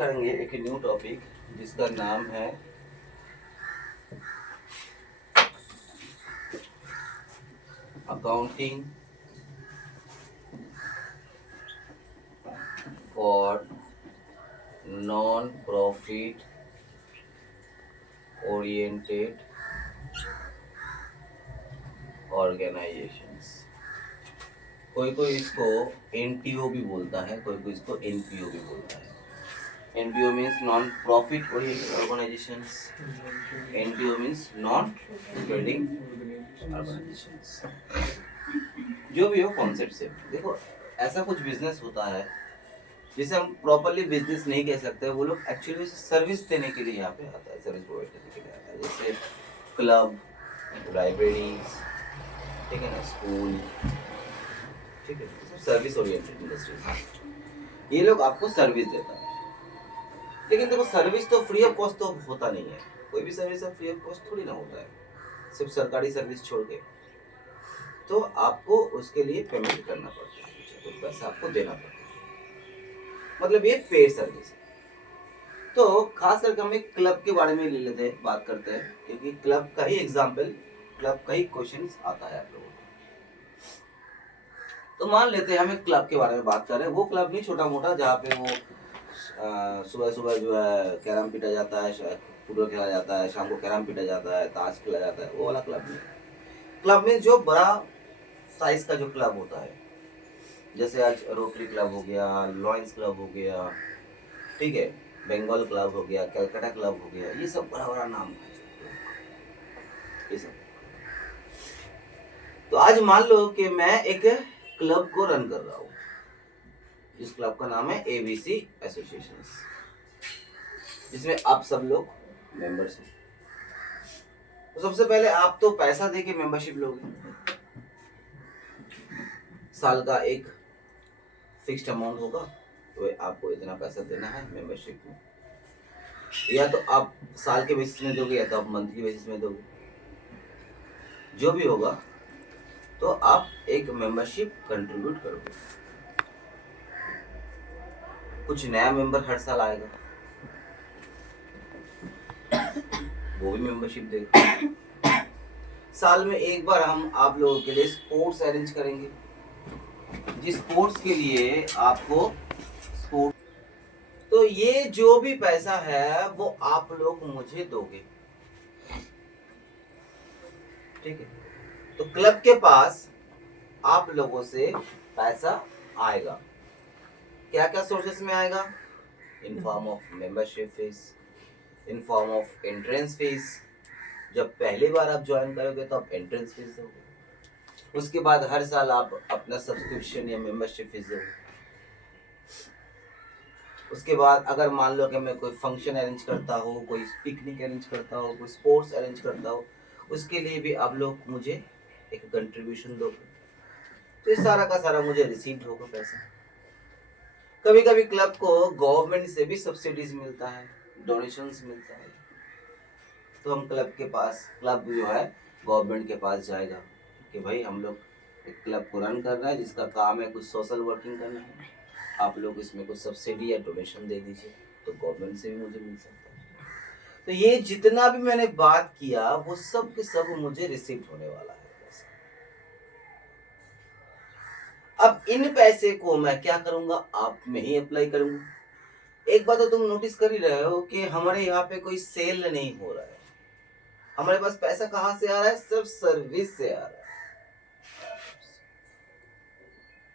करेंगे एक new topic जिसका नाम है accounting for non profit oriented organisations. कोई कोई इसको एनटीओ भी बोलता है, कोई कोई इसको एनपीओ भी बोलता है। NPO means non profit oriented organisations, NTO means non trading organisations. जो भी हो कॉन्सेप्ट से देखो, ऐसा कुछ बिजनेस होता है जिसे हम प्रॉपरली बिजनेस नहीं कह सकते, वो लोग एक्चुअली सर्विस देने के लिए यहाँ पे आता है, सर्विस प्रोवाइड करने के लिए आता है। जैसे क्लब, लाइब्रेरीज, ठीक है ना, स्कूल, ठीक है, सर्विस ओरिएंटेड इंडस्ट्रीज, ये लोग आपको सर्विस देता है। लेकिन देखो, सर्विस तो फ्री ऑफ कॉस्ट तो होता नहीं है, कोई भी सर्विस फ्री ऑफ कॉस्ट थोड़ी ना होता है, सिर्फ सरकारी सर्विस छोड़ के। तो आपको उसके लिए पेमेंट करना पड़ता है, कुछ पैसा आपको देना पड़ता है, मतलब ये पेड सर्विस है। तो खास करके हम एक क्लब के बारे में ले लेते हैं, बात करते हैं, क्योंकि क्लब का ही एग्जाम्पल, क्लब का ही क्वेश्चन आता है आप लोगों को। तो मान लेते हैं हम एक क्लब के बारे में बात कर रहे हैं, वो क्लब नहीं छोटा मोटा जहाँ पे वो सुबह सुबह जो है कैरम पीटा जाता है, फुटबॉल खेला जाता है, शाम को कैरम पीटा जाता है, ताश खेला जाता है, वो वाला क्लब नहीं। क्लब में जो बड़ा साइज का जो क्लब होता है, जैसे आज रोटरी क्लब हो गया, लॉयंस क्लब हो गया, ठीक है, बंगाल क्लब हो गया, कलकत्ता क्लब हो गया, ये सब बड़ा बड़ा नाम है ये सब। तो आज मान लो कि मैं एक क्लब को रन कर रहा हूँ, जिस क्लब का नाम है एबीसी एसोसिएशन, जिसमें आप सब लोग मेंबर्स हो। तो सबसे पहले आप तो पैसा दे के मेंबरशिप लोगे, साल का एक फिक्स्ड अमाउंट होगा, तो आपको इतना पैसा देना है मेंबरशिप में। या तो आप साल के बेसिस में दोगे या तो आप मंथली बेसिस में दोगे, जो भी होगा। तो आप एक मेंबरशिप कंट्रीब्यूट करोगे, कुछ नया मेंबर हर साल आएगा, वो भी मेंबरशिप देगा। साल में एक बार हम आप लोगों के लिए स्पोर्ट्स अरेंज करेंगे, जिस स्पोर्ट्स के लिए आपको स्पोर्ट, तो ये जो भी पैसा है वो आप लोग मुझे दोगे, ठीक है। तो क्लब के पास आप लोगों से पैसा आएगा, क्या क्या सोर्सेस में आएगा? In form of membership fees, in form of entrance fees, जब पहली बार आप ज्वाइन करोगे तो आप एंट्रेंस फीस दोगे, उसके बाद हर साल आप अपना सब्सक्रिप्शन या मेंबरशिप फीस दोगे। उसके बाद अगर मान लो कि मैं कोई फंक्शन अरेंज करता हूँ, कोई पिकनिक अरेंज करता हूँ, कोई स्पोर्ट्स अरेंज करता हूँ, उसके लिए भी आप लोग मुझे एक कंट्रीब्यूशन दोगे। तो इस सारा का सारा मुझे रिसीव्ड होगा पैसा। कभी कभी क्लब को गवर्नमेंट से भी सब्सिडीज मिलता है, डोनेशंस मिलता है। तो हम क्लब के पास, क्लब जो है गवर्नमेंट के पास जाएगा कि भाई हम लोग एक क्लब को रन कर रहा है जिसका काम है कुछ सोशल वर्किंग करना है, आप लोग इसमें कुछ सब्सिडी या डोनेशन दे दीजिए, तो गवर्नमेंट से भी मुझे मिल सकता है। तो ये जितना भी मैंने बात किया वो सब के सब मुझे रिसीव होने वाला है। अब इन पैसे को मैं क्या करूंगा, आप में ही अप्लाई करूंगा। एक बात तो तुम नोटिस कर ही रहे हो कि हमारे यहाँ पे कोई सेल नहीं हो रहा है, हमारे पास पैसा कहाँ से आ रहा है, सिर्फ सर्विस से आ रहा है।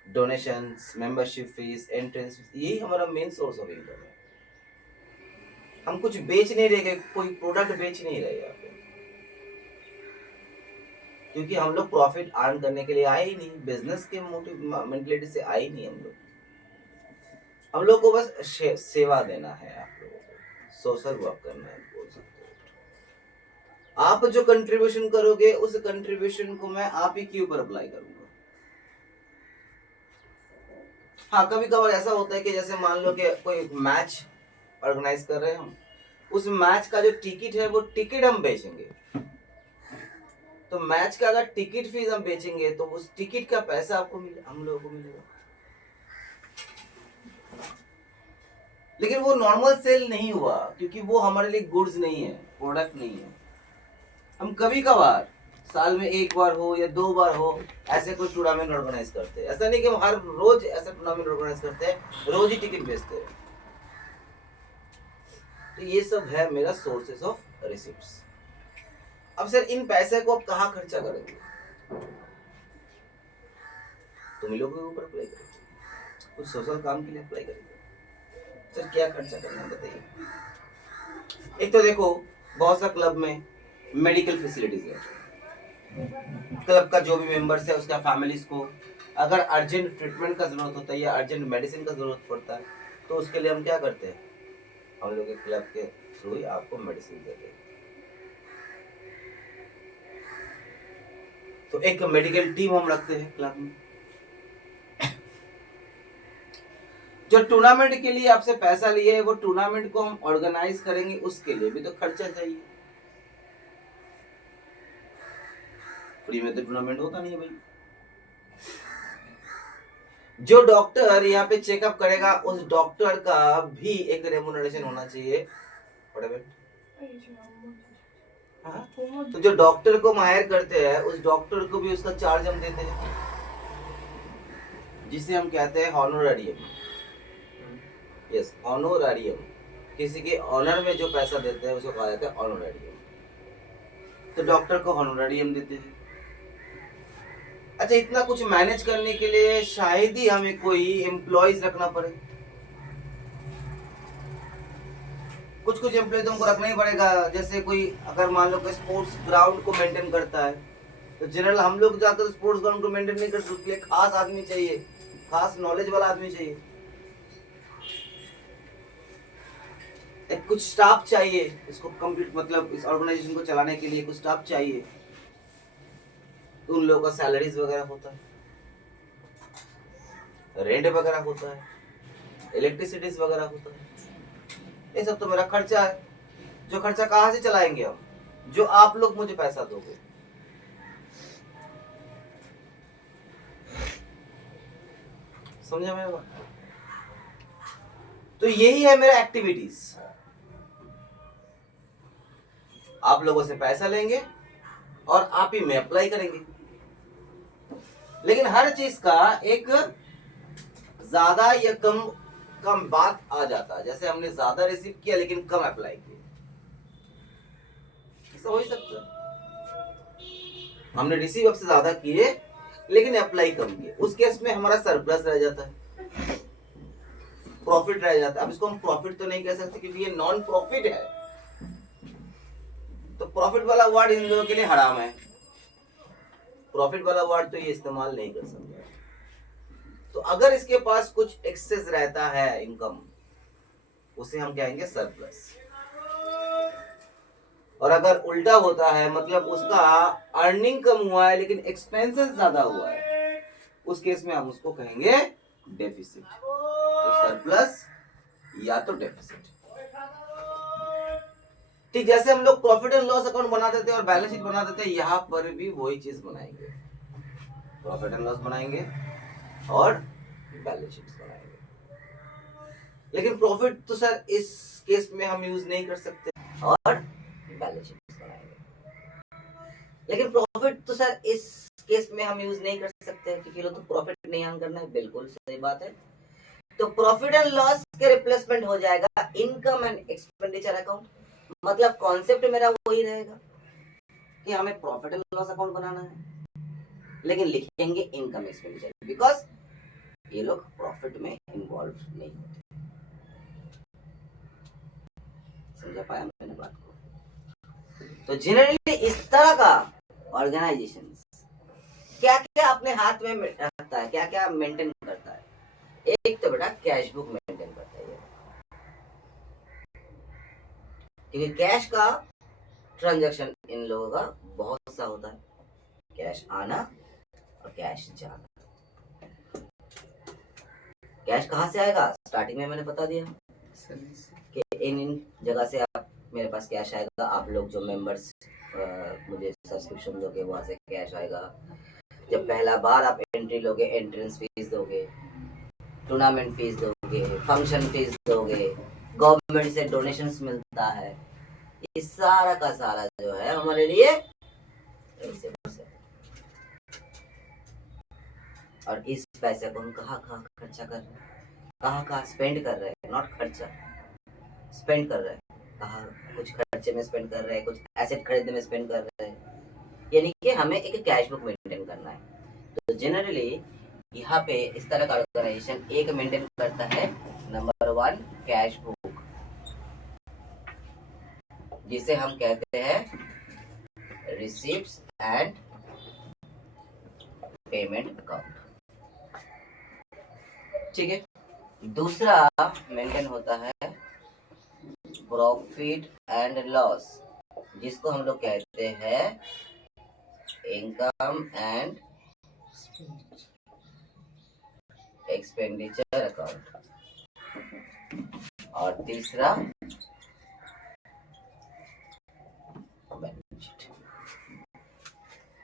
Donations, membership fees, entrance fees, यही हमारा मेन सोर्स ऑफ इनकम है। हम कुछ बेच नहीं रहे, कोई प्रोडक्ट बेच नहीं रहे यहाँ पे, क्योंकि हम लोग प्रॉफिट अर्न करने के लिए आए ही नहीं, बिजनेस के मोटिव मेंटलिटी से आए ही नहीं। हम लोग को बस सेवा देना है, आप लोगों को सोशल वर्क करना है, बोल सकते हो। आप जो कंट्रीब्यूशन करोगे उस कंट्रीब्यूशन को मैं आप ही के ऊपर अप्लाई करूंगा। हाँ, कभी कभार ऐसा होता है कि जैसे मान लो कि कोई मैच ऑर्गेनाइज कर रहे हैं हम, उस मैच का जो टिकट है वो टिकट हम बेचेंगे, तो मैच का अगर टिकट फीस हम बेचेंगे तो उस टिकट का पैसा आपको हम लोगों को मिलेगा। लेकिन वो नॉर्मल सेल नहीं हुआ क्योंकि वो हमारे लिए गुड्स नहीं है, प्रोडक्ट नहीं है। हम कभी कभार साल में एक बार हो या 2 बार हो ऐसे कोई टूर्नामेंट ऑर्गेनाइज करते हैं। ऐसा नहीं कि हम हर रोज ऐसा टूर्नामेंट ऑर्गेनाइज करते हैं, रोज ही टिकट बेचते हैं। तो ये सब है मेरा सोर्सेस ऑफ रिसिप्ट्स। अब सर इन पैसे को आप कहाँ खर्चा करेंगे? तुम ही लोगों के ऊपर अप्लाई करेंगे, कुछ सोशल काम के लिए अप्लाई करेंगे। सर क्या खर्चा करना है बताइए। एक तो देखो बहुत सा क्लब में मेडिकल फैसिलिटीज है। क्लब का जो भी मेंबर्स है उसका फैमिलीज को अगर अर्जेंट ट्रीटमेंट का जरूरत होता है या अर्जेंट मेडिसिन का जरूरत पड़ता है तो उसके लिए हम क्या करते हैं, हम लोग के क्लब के थ्रू ही आपको मेडिसिन देते हैं। तो एक मेडिकल टीम हम रखते हैं क्लब में। जो टूर्नामेंट के लिए आपसे पैसा लिए है वो टूर्नामेंट को हम ऑर्गेनाइज करेंगे, उसके लिए भी तो खर्चा चाहिए। फ्री में तो टूर्नामेंट होता नहीं है भाई। जो डॉक्टर यहाँ पे चेकअप करेगा उस डॉक्टर का भी एक रेम्युनरेशन होना चाहिए। हाँ? तो जो डॉक्टर को हायर करते हैं उस डॉक्टर को भी उसका चार्ज हम देते हैं, जिसे हम कहते हैं हॉनोरारियम। यस, हॉनोरारियम। किसी के ऑनर में जो पैसा देते हैं उसको कहा जाता है हॉनोरारियम। तो डॉक्टर को हॉनोरारियम देते हैं। अच्छा, इतना कुछ मैनेज करने के लिए शायद ही हमें कोई एम्प्लॉयज रखना पड़े। कुछ कुछ एम्प्लॉय तो हमको रखना ही पड़ेगा। जैसे कोई अगर मान लो कोई स्पोर्ट्स ग्राउंड को मेंटेन करता है तो जनरल हम लोग जाकर स्पोर्ट्स ग्राउंड को मेंटेन नहीं कर सकते, उसके लिए खास आदमी चाहिए, खास नॉलेज वाला आदमी चाहिए। एक कुछ स्टाफ चाहिए इसको कंप्लीट, मतलब इस ऑर्गेनाइजेशन को चलाने के लिए कुछ स्टाफ चाहिए। तो उन लोगों का सैलरीज वगैरह होता है, रेंट वगैरह होता है, इलेक्ट्रिसिटीज वगैरह होता है। ये सब तो मेरा खर्चा है। जो खर्चा कहाँ से चलाएंगे हम? जो आप लोग मुझे पैसा दोगे। समझा मेरा बात? तो यही है मेरा एक्टिविटीज। आप लोगों से पैसा लेंगे और आप ही में अप्लाई करेंगे। लेकिन हर चीज का एक ज्यादा या कम कम बात आ जाता है। जैसे हमने ज्यादा रिसीव किया लेकिन कम अप्लाई किया, ऐसा हो ही सकता है। हमने रिसीव आपसे ज्यादा किए लेकिन अप्लाई कम किए, उस केस में हमारा सरप्लस रह जाता है, प्रॉफिट रह जाता है। अब इसको हम प्रॉफिट तो नहीं कह सकते क्योंकि ये नॉन प्रॉफिट है। तो प्रॉफिट वाला वर्ड इन लोगों के लिए हराम है। प्रॉफिट वाला वर्ड तो ये इस्तेमाल नहीं कर सकते। तो अगर इसके पास कुछ एक्सेस रहता है इनकम, उसे हम कहेंगे सरप्लस। और अगर उल्टा होता है, मतलब उसका अर्निंग कम हुआ है लेकिन एक्सपेंसेस ज्यादा हुआ है, उस केस में हम उसको कहेंगे डेफिसिट। तो सरप्लस या तो डेफिसिट। ठीक, जैसे हम लोग प्रॉफिट एंड लॉस अकाउंट बना देते हैं और बैलेंस शीट बना देते हैं, यहां पर भी वही चीज बनाएंगे। प्रॉफिट एंड लॉस बनाएंगे और बैलेंस शीट बनाएंगे। लेकिन प्रॉफिट तो सर इस केस में हम यूज नहीं कर सकते और बैलेंस शीट बनाएंगे। लेकिन प्रॉफिट तो सर इस केस में हम यूज नहीं कर सकते क्योंकि लोग तो प्रॉफिट नहीं अर्न करना है। बिल्कुल सही बात है। तो प्रॉफिट एंड लॉस के रिप्लेसमेंट हो जाएगा इनकम एंड एक्सपेंडिचर अकाउंट। मतलब कॉन्सेप्ट मेरा वही रहेगा कि हमें प्रॉफिट एंड लॉस अकाउंट बनाना है लेकिन लिखेंगे इनकम एक्सपेंडिचर, बिकॉज ये लोग प्रॉफिट में इन्वॉल्व नहीं होते। समझा पाया मैंने बात को? तो जनरली इस तरह का ऑर्गेनाइजेशन क्या क्या अपने हाथ में रखता है, क्या क्या मेंटेन करता है। एक तो बेटा कैश बुक मेंटेन करता है, क्योंकि कैश का ट्रांजैक्शन इन लोगों का बहुत सा होता है। कैश आना और कैश जाना। कैश कहाँ से आएगा? स्टार्टिंग में मैंने बता दिया कि इन जगह से आप मेरे पास कैश आएगा। आप लोग जो मेंबर्स मुझे सब्सक्रिप्शन दोगे वहां से कैश आएगा। जब पहला बार आप एंट्री लोगे, एंट्रेंस फीस दोगे, टूर्नामेंट फीस दोगे, दोगे, फंक्शन फीस दोगे, गवर्नमेंट से डोनेशंस मिलता है, ये सारा का सारा जो है हमारे लिए रिसीप्ट्स है। और इस पैसे को हम कहाँ कहाँ खर्चा कर रहे हैं, कहाँ कहाँ स्पेंड कर रहे हैं, नॉट खर्चा, स्पेंड कर रहे हैं, कहाँ कुछ खर्चे में स्पेंड कर रहे हैं, कुछ एसेट खरीदने में स्पेंड कर रहे हैं, यानी कि हमें एक कैश बुक मेंटेन करना है। तो जनरली यहाँ पे इस तरह का ऑर्गेनाइजेशन एक मेंटेन करता है, नंबर 1 कैश बुक, जिसे हम कहते हैं रिसीप्ट्स एंड पेमेंट अकाउंट, ठीक है। दूसरा मेंटेन होता है प्रॉफिट एंड लॉस, जिसको हम लोग कहते हैं इनकम एंड एक्सपेंडिचर अकाउंट। और तीसरा बैलेंस शीट।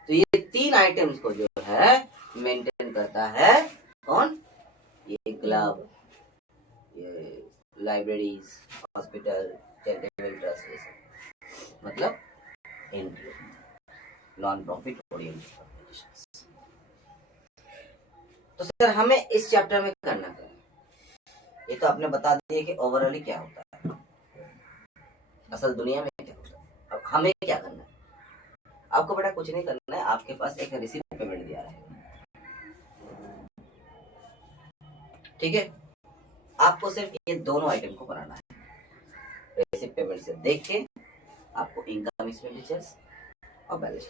तो ये 3 आइटम्स को जो है मेंटेन करता है कौन, ये क्लब, ये लाइब्रेरीज, हॉस्पिटल, चैरिटेबल ट्रस्ट, मतलब NGO, non profit oriented organisations. तो सर हमें इस चैप्टर में करना क्या है, ये तो आपने बता दिया कि ओवरऑली क्या होता है, असल दुनिया में क्या होता है। अब हमें क्या करना है, आपको बेटा कुछ नहीं करना है, आपके पास एक रिसीप्ट पेमेंट दिया रहेगा, ठीक है। आपको सिर्फ ये दोनों आइटम को बनाना है, रिसीप्ट पेमेंट से देख के आपको इनकम एक्सपेंडिचर्स और बैलेंस शीट।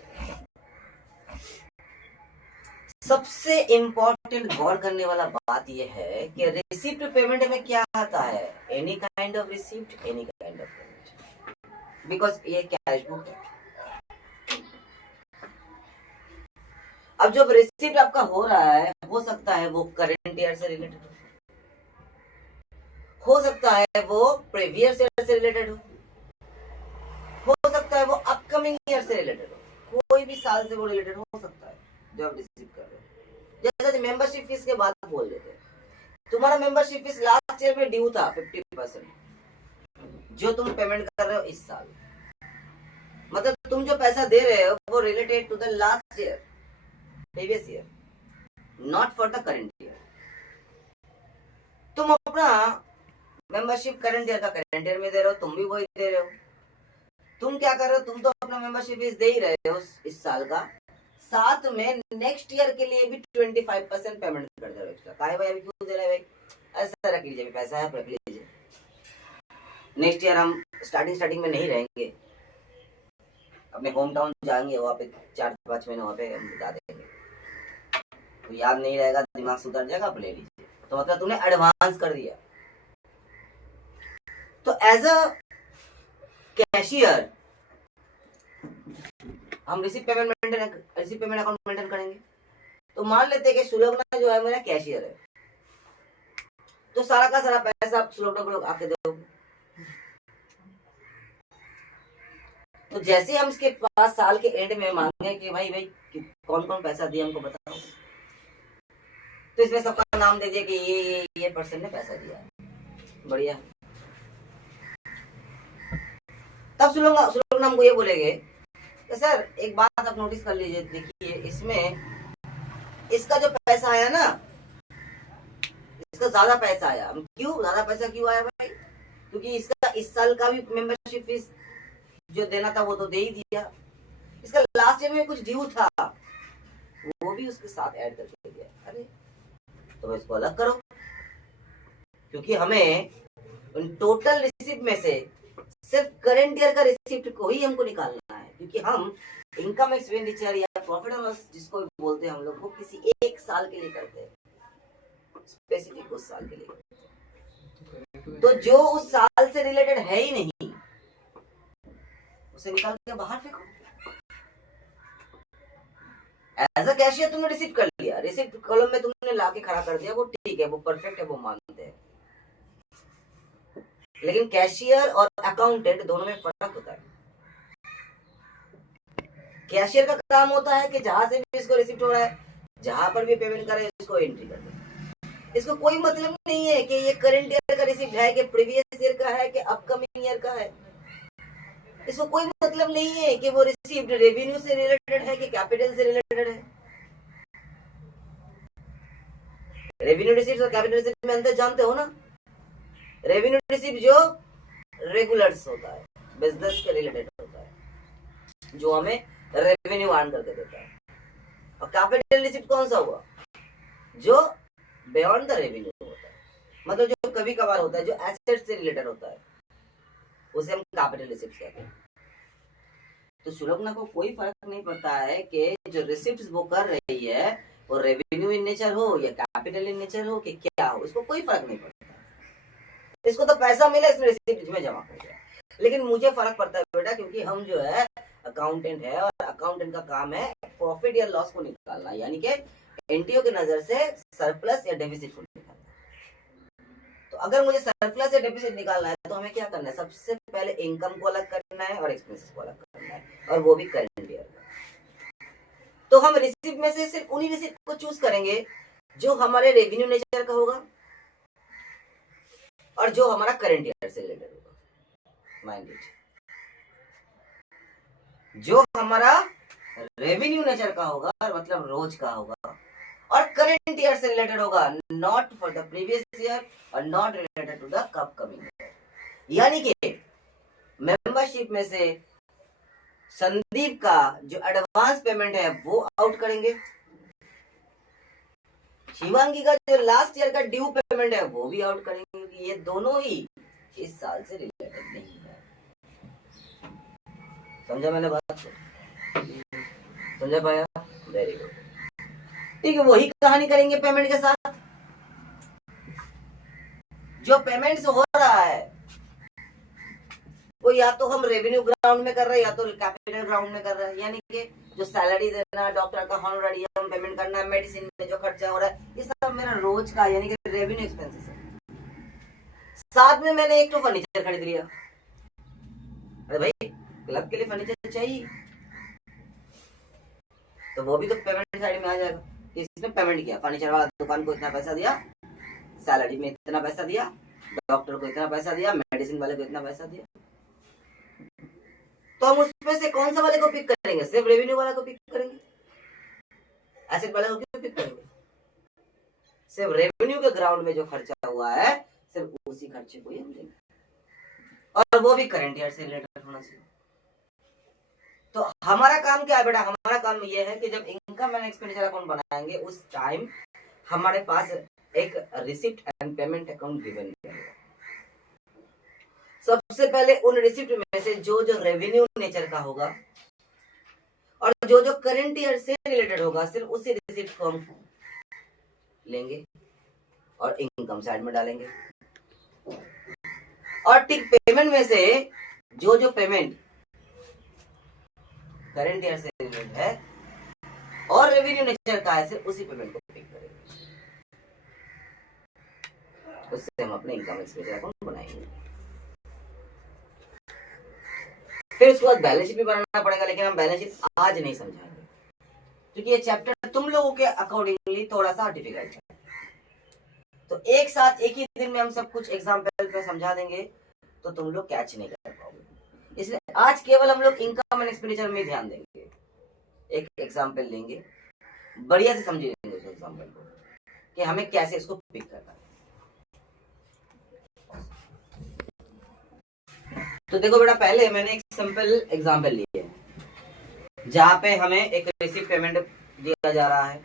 सबसे इंपॉर्टेंट गौर करने वाला बात यह है कि रिसीप्ट पेमेंट में क्या आता है, any kind of receipt, any kind of payment, because ये कैश बुक है। अब जब रिसीप्ट आपका हो रहा है, हो सकता है वो करंट ईयर से रिलेटेड हो सकता है वो प्रीवियस ईयर से रिलेटेड हो सकता है वो अपकमिंग ईयर से रिलेटेड हो, कोई भी साल से वो रिलेटेड हो सकता है जो आप रिसीव कर रहे हो। जैसे मेंबरशिप फीस के बाद बोल देते हैं, तुम्हारा मेंबरशिप फीस लास्ट ईयर में ड्यू था 50%, जो तुम पेमेंट कर रहे हो इस साल, मतलब तुम जो पैसा दे रहे हो वो related to the last year, previous year, not for the current year. तुम अपना मेंबरशिप करंट ईयर का करंट ईयर में दे रहे हो, तुम भी वही दे रहे हो। तुम क्या कर रहे हो, तुम तो अपना मेंबरशिप फीस दे ही रहे हो इस साल का, साथ में नेक्स्ट ईयर के लिए भी 25% पेमेंट कर दे रहे हो एक्स्ट्रा। काहे भाई अभी क्यों दे रहे भाई, ऐसा रख लीजिए, पैसा है रख लीजिए, नेक्स्ट ईयर हम स्टार्टिंग में नहीं रहेंगे, अपने होम टाउन जाएंगे, वहाँ पे 4-5 महीने वहाँ पे हम बिता देंगे, तो याद नहीं रहेगा, दिमाग से उतर जाएगा, आप ले लीजिए। तो मतलब तुमने एडवांस कर दिया। तो एज अ कैशियर हम रिसीव पेमेंट अकाउंट मेंटेन करेंगे। तो मान लेते हैं कि सुलोगना जो है मेरा कैशियर है, तो सारा का सारा पैसा आप सुलोगना को आके दोगे। तो जैसे हम इसके पास साल के एंड में मांगे कि भाई कौन कौन पैसा दिया हमको बताओ, तो इसमें सबका नाम दे दिया कि ये पर्सन ने पैसा दिया, बढ़िया। तब सुलोगना हमको ये बोलेंगे कि सर एक बात आप नोटिस कर लीजिए, देखिए इसमें इसका जो पैसा आया ना, इसका ज्यादा पैसा आया। क्यों ज्यादा पैसा क्यों आया भाई, क्योंकि इसका इस साल का भी मेंबरशिप फीस जो देना था वो तो दे ही दिया, इसका लास्ट ईयर में कुछ ड्यू था वो भी उसके साथ ऐड करके दिया। अरे तो इसको अलग करो, क्योंकि हमें उन टोटल रिसिप्ट में से सिर्फ करंट ईयर का रिसिप्ट को ही हमको निकालना है, क्योंकि हम इनकम एक्सपेंडिचर या प्रॉफिट एंड लॉस जिसको बोलते हैं हम लोग, वो किसी एक साल के लिए करते हैं, स्पेसिफिक उस साल के लिए। तो जो उस साल से रिलेटेड है ही नहीं, उसे निकाल के बाहर फेंको। एज अ कैशियर तुमने रिसीव कर लिया, रिसीप्ट कॉलम में तुमने लाके खड़ा कर दिया, वो ठीक है, वो परफेक्ट है, वो मानते हैं। लेकिन कैशियर और अकाउंटेंट दोनों में फर्क होता है। कैशियर का काम होता है कि जहां से भी इसको रिसीप्ट हो रहा है, जहां पर भी पेमेंट करे इसको एंट्री कर दे। इसको कोई मतलब नहीं है कि ये करंट ईयर का रिसिप्ट है कि प्रीवियस ईयर का है कि अपकमिंग ईयर का है। इसको कोई मतलब नहीं है कि वो रिसिप्ट रेवेन्यू से रिलेटेड है कि कैपिटल से रिलेटेड है। रेवेन्यू रिसिप्ट और कैपिटल रिसिप्ट में अंतर जानते हो ना? रेवेन्यू रिसिप्ट जो रेगुलर्स होता है, बिजनेस के रिलेटेड होता है, जो हमें रेवेन्यू अर्न करके देता है। और कैपिटल रिसिप्ट कौन सा हुआ? जो बियॉन्ड द रेवेन्यू होता है, मतलब जो कभी कभार होता है, जो एसेट से रिलेटेड होता है, उसे हम कैपिटल रिसिप्ट कहते हैं। तो सुलग्ना को कोई फर्क नहीं पड़ता है कि जो रिसिप्ट वो कर रही है वो रेवेन्यू इन नेचर हो या कैपिटल इन नेचर हो कि क्या हो, इसको कोई फर्क नहीं पड़ता। इसको तो पैसा मिला, इसने रिसिप्ट में जमा कर दिया। लेकिन मुझे फर्क पड़ता है बेटा, क्योंकि हम जो है अकाउंटेंट है और अकाउंटेंट का काम है प्रॉफिट या लॉस को निकालना, यानी कि एनटीओ की नजर से सरप्लस या डेफिसिट को निकालना। तो अगर मुझे सरप्लस या डेफिसिट निकालना है तो हमें क्या करना है? सबसे पहले इनकम को अलग करना है और एक्सपेंसेस को अलग करना है, और वो भी करंट ईयर का। तो हम रिसिप्ट में से सिर्फ उन्हीं रिसिप्ट को चूज करेंगे जो हमारे रेवेन्यू नेचर का होगा और जो हमारा करंट ईयर से रिलेटेड होगा। माइंड इट, जो हमारा रेवेन्यू नेचर का होगा मतलब रोज का होगा और करंट ईयर से रिलेटेड होगा, not for the previous year और not related to the upcoming year. यानी कि मेंबरशिप में से संदीप का जो एडवांस पेमेंट है वो आउट करेंगे, शिवांगी का जो लास्ट ईयर का ड्यू पेमेंट है वो भी आउट करेंगे, क्योंकि ये दोनों ही इस साल से रिलेटेड नहीं है। समझा मैंने बात को? समझा पाया? Very good. ठीक है, वही कहानी करेंगे पेमेंट के साथ। जो पेमेंट्स हो रहा है वो या तो हम रेवेन्यू ग्राउंड में कर रहे हैं या तो कैपिटल ग्राउंड में कर रहे हैं। यानी कि जो सैलरी देना, डॉक्टर का हॉनोरेरियम पेमेंट करना, मेडिसिन में जो खर्चा हो रहा है, ये सब मेरा रोज का यानी कि रेवेन्यू एक्सपेंसेस है। साथ में मैंने एक तो फर्नीचर खरीद लिया। अरे भाई, क्लब के लिए फर्नीचर चाहिए, तो वो भी तो पेमेंट साइड में आ जाएगा। इसने पेमेंट किया, फर्नीचर वाला दुकान को इतना पैसा दिया, सैलरी में इतना पैसा दिया, डॉक्टर को इतना पैसा दिया, मेडिसिन वाले को इतना पैसा दिया। तो हम उसमें से कौन सा वाले को पिक करेंगे? सिर्फ रेवेन्यू वाला को पिक करेंगे? एसेट वाले को क्यों पिक करेंगे? सिर्फ रेवेन्यू के ग्राउंड में जो खर्चा हुआ है सिर्फ उसी खर्चे को ही हम लेंगे, और वो भी करंट ईयर से रिलेटेड होना चाहिए। तो हमारा काम क्या है बेटा? हमारा काम ये है कि जब इनकम एंड एक्सपेंडिचर अकाउंट बनाएंगे उस टाइम हमारे पास एक receipt and payment account given है। सबसे पहले उन रिसिप्ट में से जो जो रेवेन्यू नेचर का होगा और जो जो करंट ईयर से रिलेटेड होगा, सिर्फ उसी रिसिप्ट को हम लेंगे और इनकम साइड में डालेंगे। और ठीक पेमेंट में से जो जो पेमेंट करंट ईयर से रिलेटेड है और रेवेन्यू नेचर का है, सिर्फ उसी पेमेंट को पिक करेंगे। उससे हम अपने इनकम एक्सपेंडिचर अकाउंट बनाएंगे। फिर उसके बाद बैलेंस शीट भी बनाना पड़ेगा, लेकिन हम बैलेंस शीट आज नहीं समझाएंगे क्योंकि ये चैप्टर तुम लोगों के अकॉर्डिंगली थोड़ा सा डिफिकल्ट है। तो एक साथ एक ही दिन में हम सब कुछ एग्जाम्पल पे समझा देंगे तो तुम लोग कैच नहीं कर पाओगे। इसलिए आज केवल हम लोग इनकम एंड एक्सपेंडिचर में ध्यान देंगे। एक एग्जाम्पल लेंगे, बढ़िया से समझेंगे उस एग्जाम्पल को कि हमें कैसे इसको पिक करना है। तो देखो बेटा, पहले मैंने एक सिंपल एग्जाम्पल लिया है जहां पे हमें एक रिसिप्ट पेमेंट दिया जा रहा है।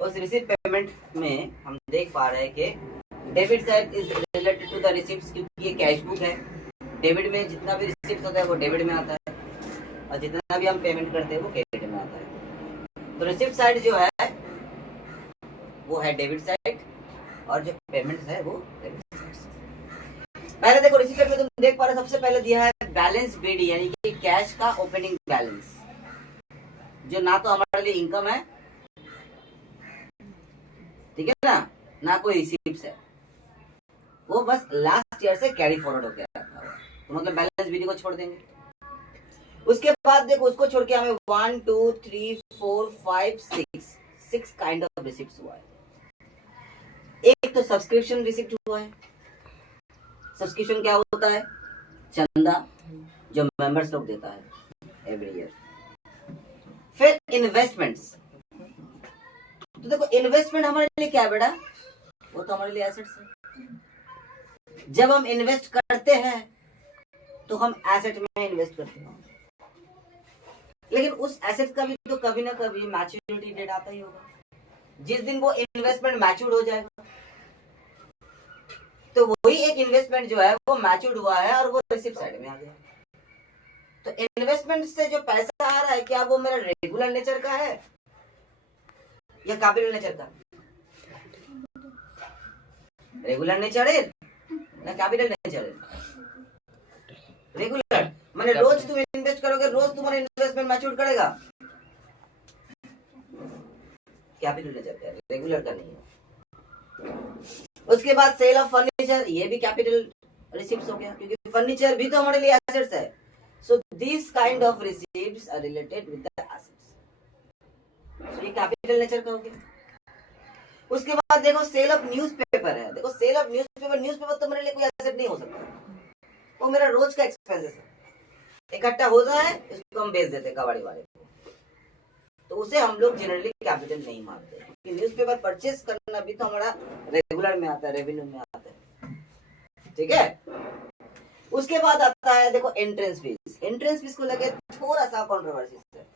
उस रिसिप्ट पेमेंट में हम देख पा रहे हैं कि debit side is related to the receipts, क्योंकि ये कैश बुक है। डेबिट में जितना भी रिसिप्ट होता है वो डेबिट में आता है और जितना भी हम पेमेंट करते हैं वो क्रेडिट में आता है। तो रिसिप्ट साइड जो है वो है डेबिट साइड और जो पेमेंट है वो क्रेडिट साइड। पहले देखो रिसिप्ट में तुम देख पा रहे, सबसे पहले दिया है बैलेंस बीडी, यानी कि कैश का ओपनिंग बैलेंस, जो ना तो हमारे लिए इनकम है, ठीक है ना कोई रिसिप्ट है, वो बस लास्ट ईयर से कैरी फॉरवर्ड हो गया था। तो मतलब बैलेंस बीडी को छोड़ देंगे। उसके बाद देखो उसको छोड़ के हमें 1 2 3 4 5 6 काइंड ऑफ रिसिप्ट्स हुआ है। एक तो सब्सक्रिप्शन रिसिप्ट हुआ है। सब्सक्रिप्शन क्या होता है? चंदा जो मेंबर्स लोग देता है एवरी ईयर। फिर इन्वेस्टमेंट्स, तो देखो इन्वेस्टमेंट हमारे लिए क्या है बेटा? वो तो हमारे लिए एसेट्स है। जब हम इन्वेस्ट करते हैं तो हम एसेट में इन्वेस्ट करते हैं, लेकिन उस एसेट का भी तो कभी ना कभी मैच्योरिटी डेट आता ही होगा। जिस दिन वो इन्वेस्टमेंट मैच्योर हो जाएगा तो वही एक इन्वेस्टमेंट जो है वो मैच्योर हुआ है और वो रिसिप्ट साइड में आ गया। तो इन्वेस्टमेंट से जो पैसा आ रहा है क्या वो मेरा रेगुलर नेचर का है या कैपिटल नेचर का? रेगुलर नेचर है ना कैपिटल नेचर है? रेगुलर माने रोज तुम इन्वेस्ट करोगे, रोज तुम्हारा इन्वेस्टमेंट मैच्योर करेगा, कैपिटल नेचर का, रेगुलर का नहीं है। उसके बाद सेल ऑफ फर्नीचर, ये भी कैपिटल रिसिप्ट्स हो गया, क्योंकि फर्नीचर भी तो हमारे लिए एसेट्स है। So this kind of receipts are related with the assets, so ये कैपिटल नेचर का हो गया। उसके बाद देखो सेल ऑफ न्यूज़पेपर है। देखो सेल ऑफ न्यूज़पेपर, न्यूज़पेपर तो मेरे लिए कोई एसेट नहीं हो सकता, वो मेरा रोज का एक्सपेंसेस है, इकट्ठा होता है, इसको हम बेच देते हैं कबाड़ी वाले को, तो उसे हम लोग जनरली कैपिटल नहीं मानते। कि न्यूज़पेपर परचेज करना भी तो हमारा रेगुलर में आता है, रेवेन्यू में आता है, ठीक है। उसके बाद आता है देखो एंट्रेंस फीस। एंट्रेंस फीस को लेके थोड़ा सा कंट्रोवर्सी है।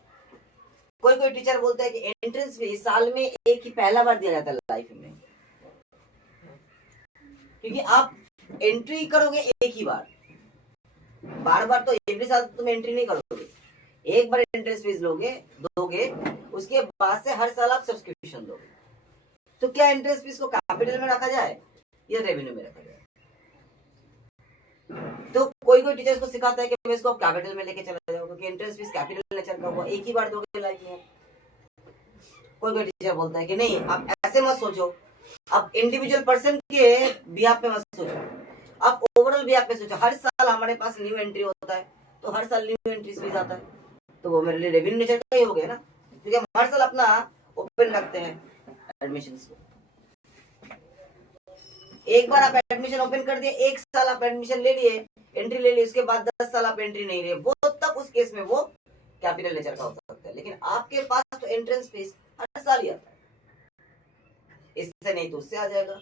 कोई कोई टीचर बोलता है कि एंट्रेंस फीस साल में एक ही पहला बार दिया जाता है लाइफ में, क्योंकि आप एंट्री करोगे एक ही बार, बार बार तो एवरी साल तुम एंट्री नहीं करोगे, एक बार एंट्रेंस फीस दोगे, उसके बाद से हर साल आप सब्सक्रिप्शन दोगे। तो क्या एंट्रेंस फीस को कैपिटल में रखा जाए या रेवेन्यू में रखा जाए? तो कोई कोई टीचर्स को सिखाता है कि मैं इसको आप कैपिटल में लेके चला जाओ, क्योंकि एंट्रेंस फीस कैपिटल नेचर का हुआ, एक ही बार दोगे लाइफ में। कोई कोई टीचर बोलता है कि नहीं, आप ऐसे मत सोचो, आप इंडिविजुअल पर्सन के बिहाफ पे मत सोचो, आप ओवरऑल बिहाफ पे सोचो। हर साल हमारे पास न्यू एंट्री होता है, तो हर साल न्यू एंट्री फीस आता है, तो वो मेरे लिए रेवेन्यू नेचर का ही हो गया ना, क्योंकि हम हर साल अपना ओपन रखते हैं एडमिशन को। एक बार आप एडमिशन ओपन कर दिए, एक साल आप एडमिशन ले लिए, एंट्री ले ली, उसके बाद 10 साल आप एंट्री नहीं लिए, वो तब उस केस में वो कैपिटल नेचर का हो सकता है। लेकिन आपके पास तो एंट्रेंस फीस हर साल ही आता है, इससे नहीं तो उससे आ जाएगा,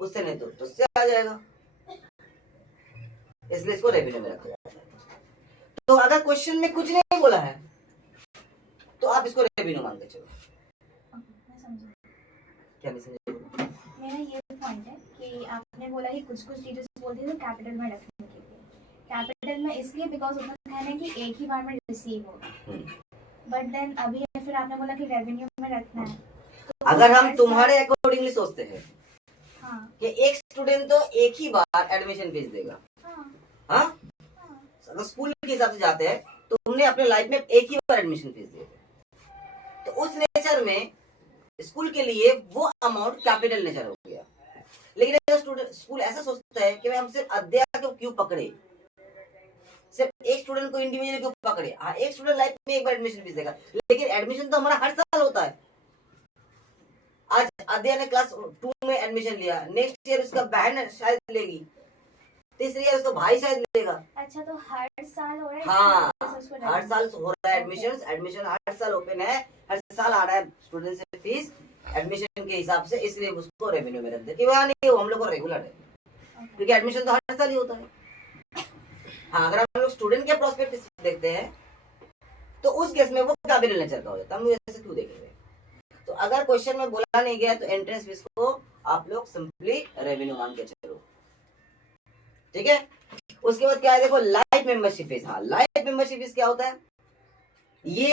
उससे नहीं तो उससे आ जाएगा, इसलिए इसको रेवेन्यू में रखा जाता है। तो अगर क्वेश्चन में कुछ नहीं बोला है तो आप इसको रेवेन्यू मान के चलो। क्या नहीं समझे? मेरा ये पॉइंट है कि आपने बोला कि कुछ कुछ टीचर्स बोलते हैं कैपिटल में रखने के लिए, कैपिटल में इसलिए बिकॉज उनका कहना है कि एक ही बार में रिसीव होगा, बट देन अभी फिर आपने बोला कि रेवेन्यू में रखना है। तो अगर हम तुम्हारे अकॉर्डिंगली सोचते हैं हाँ कि एक स्टूडेंट तो एक ही बार एडमिशन फीस देगा, हाँ, अगर स्कूल के हिसाब से जाते हैं तो तुमने अपने लाइफ में एक ही बार एडमिशन फीस दी, तो उस नेचर में स्कूल के लिए वो अमाउंट कैपिटल नेचर हो गया। लेकिन अगर स्टूडेंट स्कूल ऐसा सोचता है कि हम सिर्फ अध्याय को क्यों पकड़े, सिर्फ एक स्टूडेंट को इंडिविजुअली क्यों पकड़े, हाँ एक स्टूडेंट लाइफ में एक बार एडमिशन फीस देगा, लेकिन एडमिशन तो हमारा हर साल होता है। आज अध्याय ने क्लास 2 में एडमिशन लिया, नेक्स्ट ईयर उसका बहन शायद लेगी, तीसरी ईयर उसका भाई शायद लेगा। अच्छा, तो हर साल हो रहा है? हाँ, हर साल हो रहा है एडमिशन हर साल ओपन है, हर साल आ रहा है स्टूडेंट से फीस एडमिशन के हिसाब से, इसलिए उसको रेवेन्यू में रख दे कि वहाँ नहीं, हम लोग को रेगुलर है, क्योंकि एडमिशन तो हर साल ही होता है। हाँ, अगर हम लोग स्टूडेंट के प्रोस्पेक्टिव से देखते हैं तो उस केस में वो कैपिटल नेचर का हो जाता है। हम लोग ऐसे क्यों देख रहे हैं? तो अगर क्वेश्चन में बोला नहीं गया तो एंट्रेंस फीस को आप लोग सिंपली रेवेन्यू मान के चलो, ठीक है। उसके बाद क्या है, देखो लाइफ मेंबरशिप फीस। हाँ, लाइफ मेंबरशिप फीस क्या होता है? ये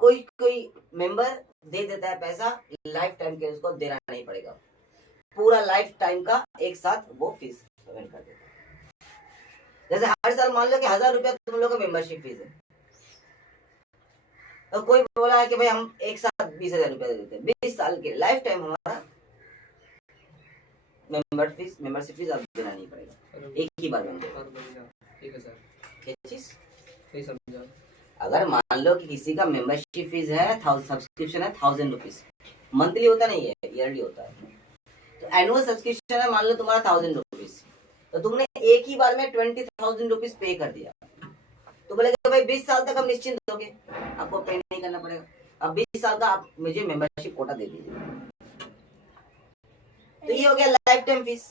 कोई मेंबर दे देता है पैसा लाइफ टाइम के, उसको देना नहीं पड़ेगा, पूरा लाइफ टाइम का एक साथ वो फीस पेमेंट कर देता है। जैसे हर साल मान लो कि 1000 रुपया तुम लोग का मेंबरशिप फीस है, तो कोई बोला है कि भाई हम एक साथ 20,000 रुपया दे देते हैं, 20 साल के लाइफ टाइम हमारा मेंबरशिप फीस अब देना नहीं पड़ेगा, एक ही बार में देगा। अगर मान लो कि किसी का मेंबरशिप फीस है, सब्सक्रिप्शन है 1000 रुपीज, मंथली होता नहीं है, ईयरली होता है, तो एनुअल सब्सक्रिप्शन है, मान लो तुम्हारा 1000 रुपीज, तो तुमने एक ही बार में 20,000 रुपीज पे कर दिया, तो बोलेगा भाई 20 साल तक हम निश्चिंत हो गए, आपको पे नहीं करना पड़ेगा, अब 20 साल का आप मुझे मेंबरशिप कोटा दे दीजिए। तो ये हो गया लाइफ टाइम फीस।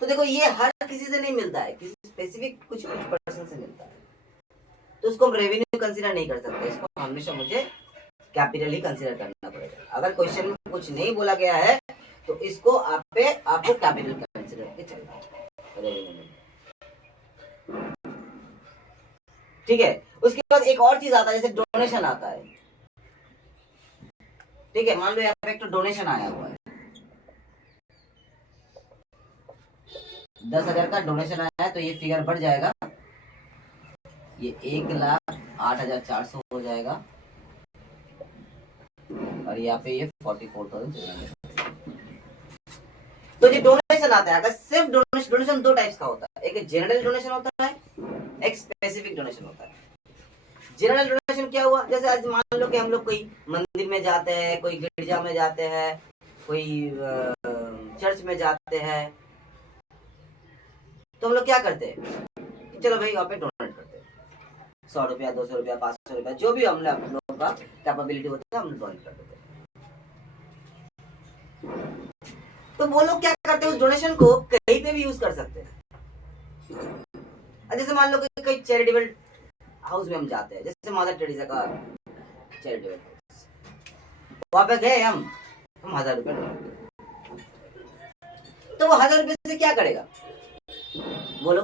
तो देखो ये हर किसी से नहीं मिलता है, किसी स्पेसिफिक कुछ पर्सन से मिलता है, तो उसको हम रेवेन्यू कंसीडर नहीं कर सकते, इसको हमेशा मुझे कैपिटल ही कंसीडर करना पड़ेगा। अगर क्वेश्चन में कुछ नहीं बोला गया है तो इसको आपको कैपिटल कंसीडर करके चलना है। ठीक है, उसके बाद एक और चीज आता है, जैसे डोनेशन आता है। ठीक है, मान लो यहाँ पे एक तो डोनेशन आया हुआ है, 10,000 का डोनेशन आया है, तो ये फिगर बढ़ जाएगा, ये 1,08,400 हो जाएगा, और यहाँ पे ये 44,000। तो ये डोनेशन आता है। अगर सिर्फ डोनेशन दो टाइप्स का होता है, एक जनरल डोनेशन होता है, एक स्पेसिफिक डोनेशन होता है। जनरल डोनेशन क्या हुआ, जैसे आज मान लो कि हम लोग कोई मंदिर में जाते हैं, कोई गिरजा में जाते हैं, कोई चर्च में जाते हैं, तो हम लोग क्या करते हैं, चलो भाई वहाँ पे डोनेट करते हैं, 100 रुपया, 200 रुपया, 500 रुपया, जो भी हम लोग का कैपेबिलिटी होती है हम डोनेट कर देते हैं। तो वो लोग क्या करते हैं, उस डोनेशन को कहीं पे भी यूज कर सकते हैं। जैसे मान लो कि कोई चैरिटेबल हाउस में हम जाते हैं, जैसे मदर टेरेसा का चैरिटेबल हाउस, वहां पे गए हम 1000 रुपये डोनेट, तो वो 1000 रुपये से क्या करेगा बोलो,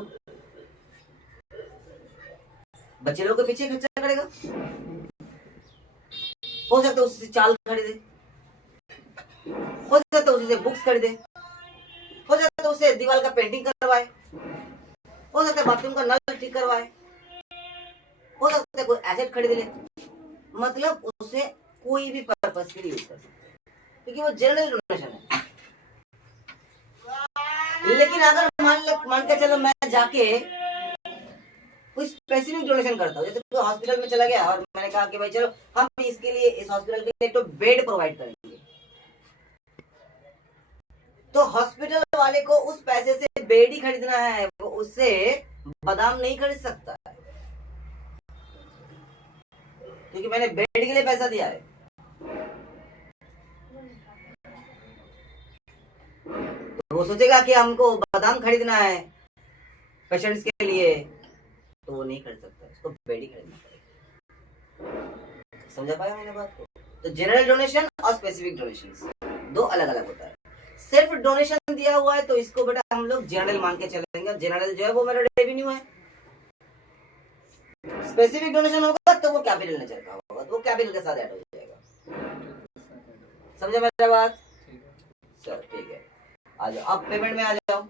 बच्चे लोग के पीछे खर्चा करेगा, हो सकता है उससे चाल खरीदे, हो सकता है उससे बुक्स खरीदे, हो सकता है उससे दीवार का पेंटिंग करवाए, हो सकता है बाथरूम का नल ठीक करवाए, हो सकता है कोई एसेट खरीद ले, मतलब उसे कोई भी पर्पस के लिए यूज कर सकते हैं, क्योंकि वो जनरल डोनेशन है। लेकिन अगर मान के चलो मैं जाके कोई स्पेसिफिक डोनेशन करता हूँ, जैसे कोई हॉस्पिटल में चला गया और मैंने कहा कि भाई चलो हम इसके लिए, इस हॉस्पिटल के लिए एक तो बेड प्रोवाइड करेंगे, तो हॉस्पिटल वाले को उस पैसे से बेड ही खरीदना है, वो उससे बादाम नहीं खरीद सकता है, क्योंकि मैंने बेड के लिए पैसा दिया है। तो वो सोचेगा कि हमको बादाम खरीदना है पेशेंट्स के लिए, तो वो नहीं खरीद सकता, उसको बेड ही खरीदना पड़ेगा। समझा पाया मैंने बात को? तो जनरल डोनेशन और स्पेसिफिक डोनेशन दो अलग अलग होता है। सिर्फ डोनेशन दिया हुआ है तो इसको बेटा हम लोग जनरल मान के चलेंगे, जनरल जो है वो मेरा रेवेन्यू है। स्पेसिफिक डोनेशन होगा तो वो कैपिटल नेचर का होगा, तो वो कैपिटल के साथ ऐड हो जाएगा। समझा मेरा बात? चलो ठीक है, आ जाओ अब पेमेंट में आ जाओ।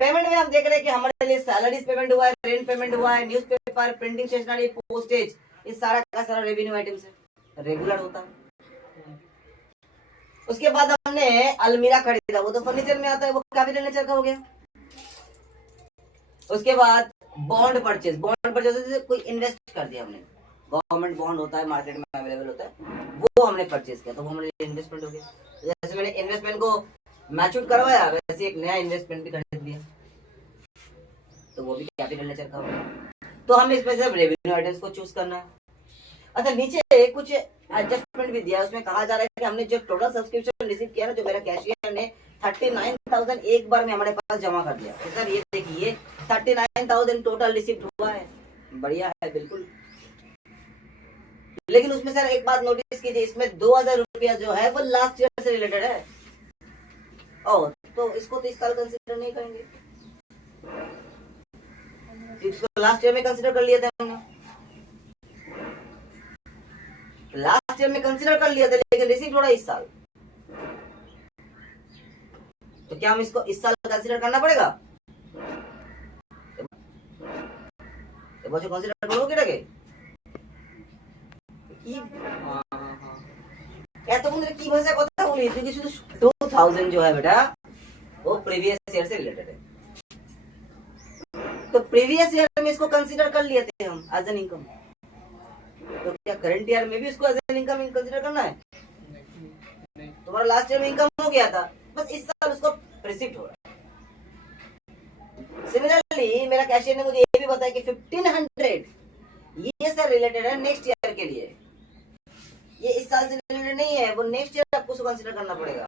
पेमेंट में हम देख रहे हैं कि हमारे लिए सैलरीज पेमेंट हुआ है, रेंट पेमेंट हुआ है, न्यूज़पेपर, प्रिंटिंग, स्टेशनरी, पोस्टेज, ये सारा का सारा रेवेन्यू आइटम्स है, रेगुलर होता है। उसके बाद हमने अलमीरा खरीदा, वो तो फर्नीचर में आता है, वो कैपिटल नेचर का हो गया। उसके बाद बॉन्ड परचेज, जैसे कोई इन्वेस्ट कर दिया हमने, गवर्नमेंट बॉन्ड होता है मार्केट में अवेलेबल होता है, वो हमने परचेज किया तो वो हमारे इन्वेस्टमेंट हो गया। जैसे मैंने इन्वेस्टमेंट को मैच्योर करवाया, वैसे एक नया इन्वेस्टमेंट भी खरीद लिया, तो वो भी कैपिटल नेचर का हो गया। तो हमें इसमें से रेवेन्यू आइटम्स को चूज करना है। अच्छा, नीचे कुछ एडजस्टमेंट भी दिया है, उसमें कहा जा रहा है कि हमने जो टोटल सब्सक्रिप्शन रिसीव किया ना, जो मेरा कैशियर ने 39,000 एक बार में हमारे पास जमा कर दिया। तो सर ये देखिए 39,000 टोटल रिसीव हुआ है, बढ़िया है बिल्कुल। लेकिन उसमें सर एक बात नोटिस कीजिए, इसमें 2,000 रुपया जो है वो लास्ट ईयर से रिलेटेड है, और तो इसको तो इस साल कंसिडर नहीं करेंगे, इसको लास्ट ईयर में कंसिडर कर लिया था हमने, लास्ट ईयर में कंसिडर कर लिया था, लेकिन रिसीव थोड़ा इस साल, तो क्या हम इसको इस साल कंसिडर करना पड़ेगा? तो बच्चों कंसिडर करोगे ना क्या तुम्हारे की भाषा কথা বলি, তুই শুধু 2000 जो है बेटा वो प्रीवियस ईयर से रिलेटेड है, तो प्रीवियस ईयर में इसको कंसीडर कर लिए थे हम एज एन इनकम, तो क्या करंट ईयर में भी इसको एज एन इनकम कंसीडर करना है? तुम्हारा लास्ट ईयर में इनकम हो गया था, बस इस साल उसको रिसिप्ट हो रहा है। सिमिलरली मेरा कैशियर ने मुझे ये भी बताया कि 1500 ये सर रिलेटेड है नेक्स्ट ईयर के लिए, ये इस साल से रिलेटेड नहीं है, वो नेक्स्ट ईयर आपको उसको कंसीडर करना पड़ेगा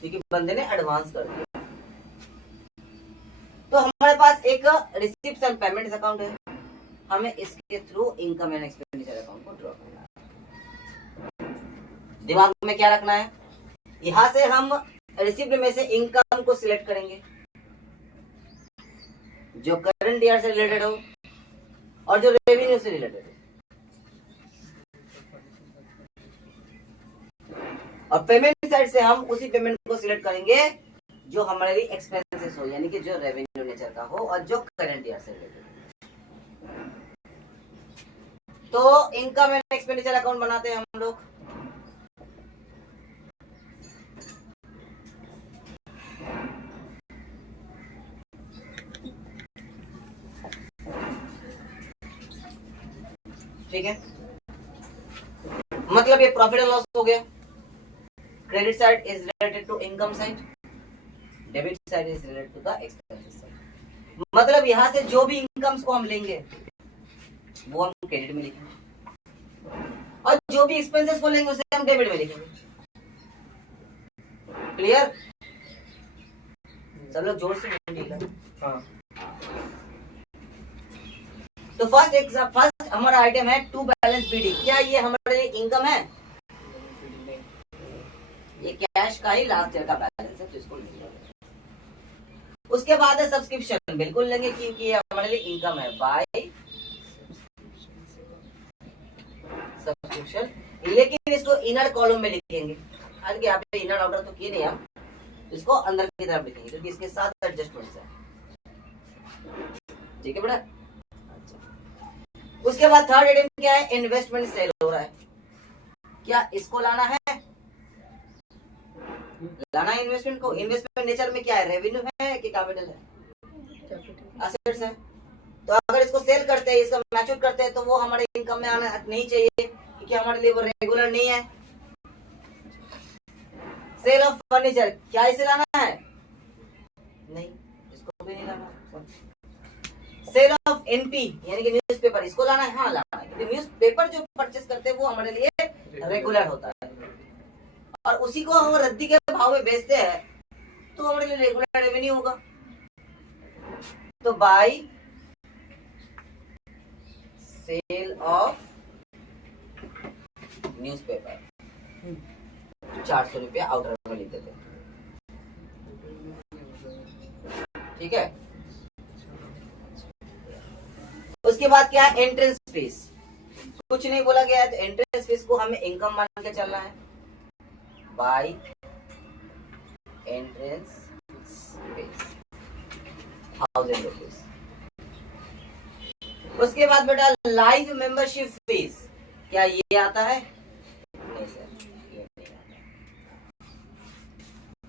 क्योंकि बंदे ने एडवांस कर दिया। तो हमारे पास एक रिसिप्ट एंड पेमेंट्स अकाउंट है, हमें इसके through income and expenditure account को ड्रॉ करना है। दिमाग में क्या रखना है, यहां से हम रिसिप्ट में से इनकम को सिलेक्ट करेंगे जो करंट ईयर से रिलेटेड हो और जो रेवेन्यू से रिलेटेड हो, और पेमेंट साइड से हम उसी पेमेंट को सिलेक्ट करेंगे जो हमारे लिए एक्सपेंसेस हो, यानी कि जो रेवेन्यू नेचर का हो और जो करंट ईयर से रिलेटेड हो। तो इनकम एंड एक्सपेंडिचर अकाउंट बनाते हैं हम लोग। ठीक है, मतलब ये प्रॉफिट एंड लॉस हो गया। Credit side is related to income side, debit side is related to the expenses side. मतलब यहां से जो भी इनकम्स को हम लेंगे वो हम क्रेडिट में लिखेंगे और जो भी एक्सपेंसेस को लेंगे उसे हम डेबिट में लिखेंगे। क्लियर? सब लोग जोर से बोलिए। हाँ। तो फर्स्ट हमारा आइटम है टू बैलेंस बीडी। क्या ये हमारे लिए इनकम है? ये कैश का ही लास्ट ईयर का बैलेंस है, तो इसको लेंगे। उसके बाद है सब्सक्रिप्शन, बिल्कुल लेंगे क्योंकि ये हमारे लिए इनकम है। बाय सब्सक्रिप्शन, लेकिन इसको इनर कॉलम में लिखेंगे। आज यहाँ पे इनर आउटर तो किए नहीं हम, इसको अंदर की तरफ लिखेंगे क्योंकि इसके साथ एडजस्टमेंट्स है। ठीक है बेटा। उसके बाद थर्ड आइटम क्या है? इन्वेस्टमेंट सेल हो रहा है, क्या इसको लाना है? लाना है इन्वेस्टमेंट को। इन्वेस्टमेंट नेचर में क्या है? रेवेन्यू है कि कैपिटल है? एसेट्स है। तो अगर इसको सेल करते हैं, इसका मैच्योर करते हैं, तो वो हमारे इनकम में आना नहीं चाहिए क्योंकि हमारे लिए वो रेगुलर नहीं है। सेल ऑफ फर्नीचर, क्या इसे लाना है? नहीं, इसको भी नहीं लाना। सेल ऑफ एनपी यानी कि न्यूज़पेपर, इसको लाना है? हाँ लाना है क्योंकि न्यूज़पेपर जो परचेस करते हैं वो हमारे लिए रेगुलर होता है और उसी को हम रद्दी के भाव में बेचते हैं तो हमारे लिए रेगुलर रेवेन्यू होगा। तो बाय सेल ऑफ न्यूज़पेपर 400 रुपया आउटर में लिख देते हैं। ठीक है। उसके बाद क्या है? Entrance fees. कुछ नहीं बोला गया है तो एंट्रेंस फीस को हमें इनकम मान के चलना है। By entrance fees 1000 rupees. उसके बाद बेटा लाइव मेंबरशिप फीस, क्या ये आता है? नहीं सर, ये नहीं आता।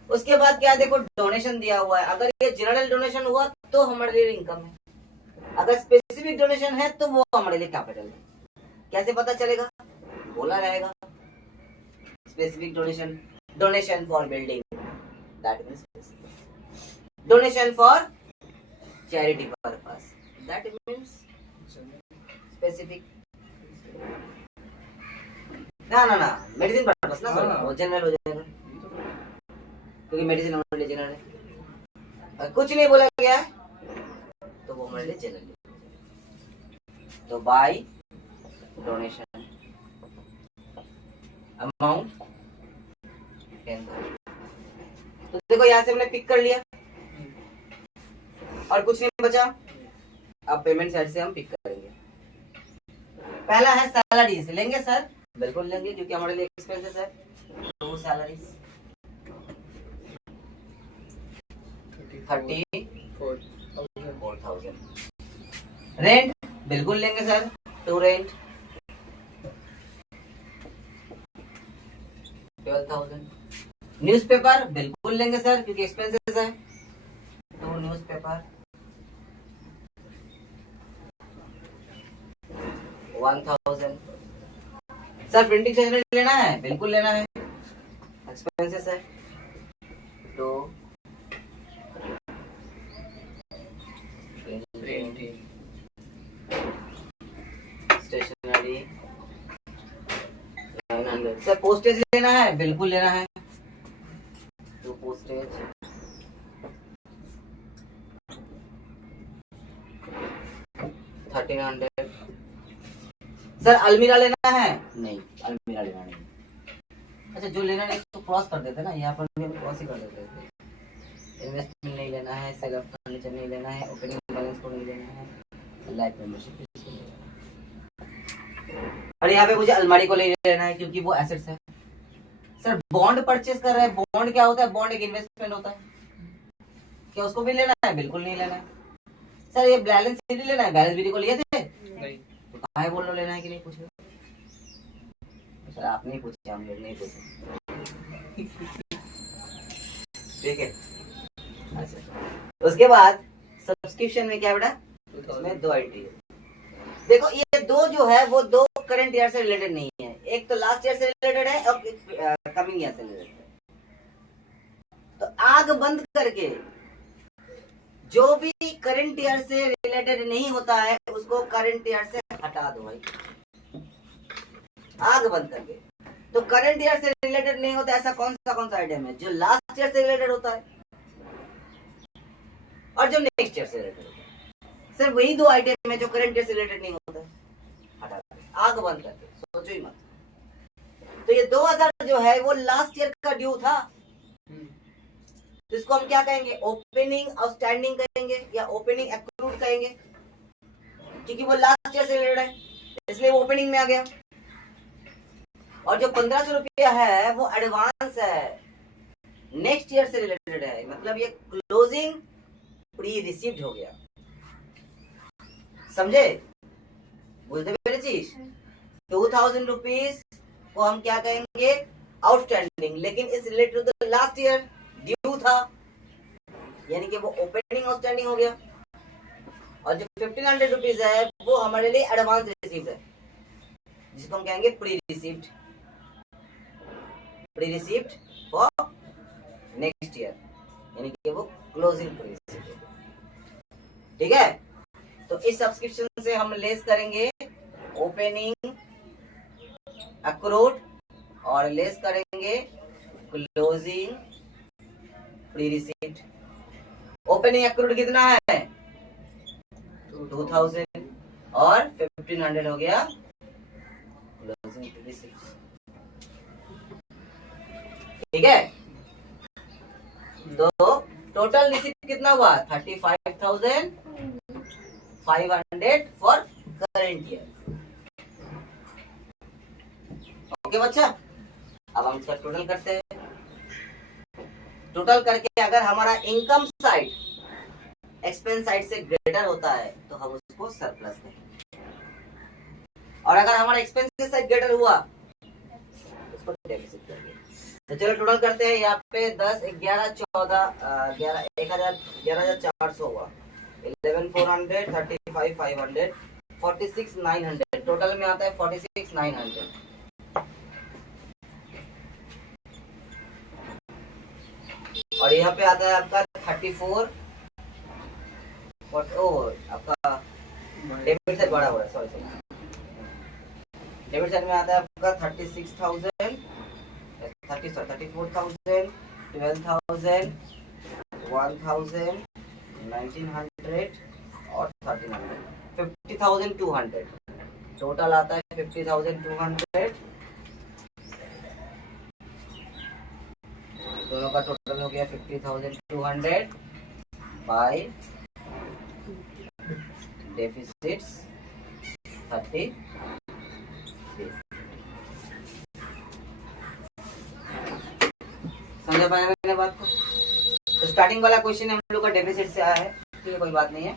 उसके बाद क्या? देखो डोनेशन दिया हुआ है, अगर ये जनरल डोनेशन हुआ तो हमारे लिए इनकम है, अगर स्पेसिफिक डोनेशन है तो वो हमारे लिए कैपिटल है। कैसे पता चलेगा? बोला रहेगा specific donation, donation for building, that means donation for charity purpose, that means specific. ना मेडिसिन पर्पस ना, सॉरी वो जनरल हो जाएगा क्योंकि मेडिसिन हमारे लिए जनरल है। कुछ नहीं बोला गया है तो वो हमारे लिए जनरल है। तो बाय डोनेशन अमाउंट 10,000। तो देखो यहां से हमने पिक कर लिया और कुछ नहीं बचा। अब पेमेंट साइड से हम पिक करेंगे। पहला है सैलरीज, लेंगे सर? बिल्कुल लेंगे क्योंकि हमारे लिए एक्सपेंसेस है। तो सैलरीज 34,000। रेंट बिल्कुल लेंगे सर, टू रेंट 12,000। न्यूज़पेपर बिल्कुल लेंगे सर क्योंकि एक्सपेंसेस है, तो न्यूज़पेपर 1,000। सर प्रिंटिंग चार्ज लेना है? बिल्कुल लेना है एक्सपेंसेस है तो स्टेशनरी 900। सर पोस्टेज लेना है, बिल्कुल लेना है, तो पोस्टेज 1300। सर अलमीरा लेना है? नहीं, अलमीरा लेना नहीं। अच्छा जो लेना नहीं तो क्रॉस कर देते ना, यहाँ पर भी हम क्रॉस ही कर देते हैं। इन्वेस्टमेंट नहीं लेना है, सेल ऑफ फर्नीचर नहीं लेना है, ओपनिंग बैलेंस को नहीं लेना है, लाइफ मेंबरशिप। और यहाँ पे मुझे अलमारी को ले लेना है क्योंकि वो एसेट्स है। सर बॉन्ड परचेज कर रहे हैं, बॉन्ड क्या होता है? बॉन्ड एक इन्वेस्टमेंट होता है, क्या उसको भी लेना है? बिल्कुल नहीं लेना है। सर ये बैलेंस शीट लेना है, बैलेंस शीट को लिए थे नहीं, तो कहाँ है बोल रहे हो लेना है कि नहीं पूछ रहे? सर आप नहीं पूछे, हम लोग नहीं पूछे। ठीक है। अच्छा उसके बाद सब्सक्रिप्शन में क्या बेटा, इसमें दो आइटम है। देखो ये दो जो है वो दो करंट ईयर से रिलेटेड नहीं है, एक तो लास्ट ईयर से रिलेटेड है और कमिंग ईयर से रिलेटेड है। तो आग बंद करके जो भी करंट ईयर से रिलेटेड नहीं होता है उसको करंट ईयर से हटा दो भाई, आग बंद करके। तो करंट ईयर से रिलेटेड नहीं होता ऐसा कौन सा आइटम है जो लास्ट ईयर से रिलेटेड होता है और जो नेक्स्ट ईयर से रिलेटेड होता है? सर वही दो आइटम है जो करंट ईयर से रिलेटेड नहीं होता है, हटा दो, आग बंद करके, सोचो ही मत। तो ये 2000 जो है वो लास्ट ईयर का ड्यू था, तो इसको हम क्या कहेंगे? ओपनिंग आउटस्टैंडिंग कहेंगे या ओपनिंग एक्रूड कहेंगे, क्योंकि वो लास्ट ईयर से रिलेटेड है इसलिए वो ओपनिंग में आ गया। और जो 1500 रुपया है वो एडवांस है, नेक्स्ट ईयर से रिलेटेड है, मतलब ये क्लोजिंग प्री रिसीव्ड हो गया। समझे? बोलते मेरी चीज 2000 रुपीज को हम क्या कहेंगे? आउटस्टैंडिंग, लेकिन इस related to the last year due था, यानी कि वो ओपनिंग आउटस्टैंडिंग हो गया। और जो 1500 रुपीज है वो हमारे लिए एडवांस रिसीव्ड है, जिसको हम कहेंगे pre received for next year, यानी कि वो क्लोजिंग प्री रिसीव्ड। ठीक है, तो इस सब्सक्रिप्शन से हम लेस करेंगे ओपनिंग अक्रूड और लेस करेंगे closing pre received. Opening accrued कितना है? 2000 और 1500 हो गया क्लोजिंग प्री रिसीव्ड। ठीक है, तो टोटल रिसीव्ड कितना हुआ? 35,500 फॉर करंट ईयर। ओके बच्चा, अब हम इसका टोटल करते हैं। टोटल करके अगर हमारा इनकम साइड एक्सपेंस साइड से ग्रेटर होता है तो हम उसको सरप्लस कहेंगे, और अगर हमारा एक्सपेंसेस साइड ग्रेटर हुआ उसको डेफिसिट कहेंगे। तो चलो टोटल करते हैं। यहाँ पे 10, 11, 14, 11, 11,400 हुआ, 11,400, 35,500, 46,900, टोटल में आता है 46,900। और यहाँ पे आता है आपका 34, आपका डेबिट साइड बड़ा हो रहा है, सॉरी, डेबिट साइड में आता है आपका 36,000, 34,000, 12,000, 1,000, 1,900 और 1,300, 50,200। टोटल आता है 50,200। दोनों का टोटल हो गया 50,200 बाय डेफिसिट्स 30। समझा पाया मैंने बात को? तो स्टार्टिंग वाला क्वेश्चन हम लोग का डेफिसिट से आया है, ठीक है, कोई बात नहीं है।